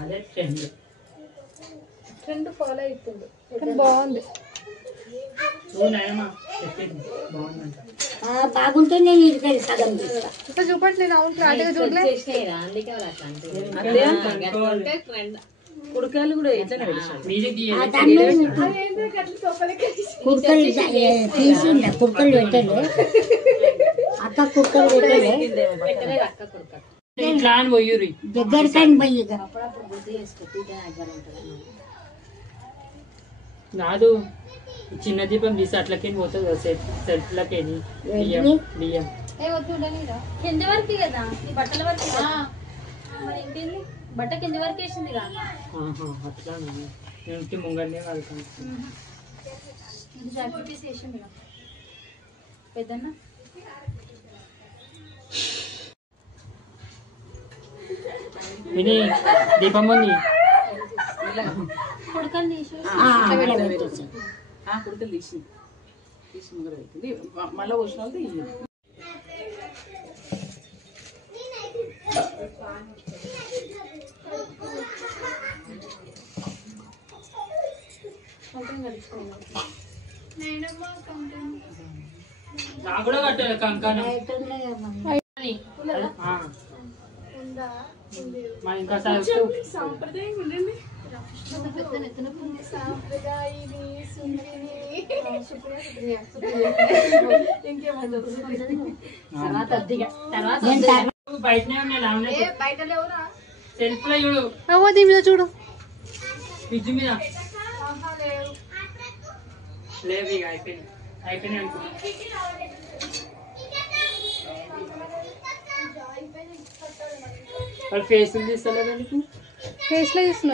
అదే trend follow అవుతుంది. బాగుంది. బాగుంటే నేను ఇటుకెళ్ళి సగం ఇట్లా చూపట్లేదు. అవును క్లారిటీగా చూడలేదు. కుడకాయలు కూడా ఇట్లా కుక్కలు తీసిండ కుక్కలు పెట్టండి అక్క కుక్కలు పెట్టండి ఇట్లా అని పోయూరి దగ్గరకని పోయి కాదు చిన్న దీపం తీసి అట్లకే పోతుంది సెట్లకే బియ్యం బియ్యం కింద వరకు కదా ఈ బట్టల వరకు మరి ఏంటి బట్ట కింద వరకు వేసింది అట్లా నేను ముంగనే వెళ్తాను. ఇది జాకెట్ పీస్ వేసింది పెద్దన్న. విని దీపం ఉంది కుడకలు తీసి కుడకలు తీసి ముంగర అవుతుంది. మళ్ళీ వచ్చిన వాళ్ళు నాకు కూడా కట్టాలి కంకణం మా ఇంకా సాంప్రదాయం ఉండండి. బయటనే ఉన్నాయి సెల్ఫ్ లో చూడు దీని మీద చూడు ఫ్రిడ్జ్ మీద లేవు ఇక అయిపోయినాయి అనుకో. వాళ్ళు ఫేస్ తీస్తలేదు ఫేస్ లో తీస్తున్నా.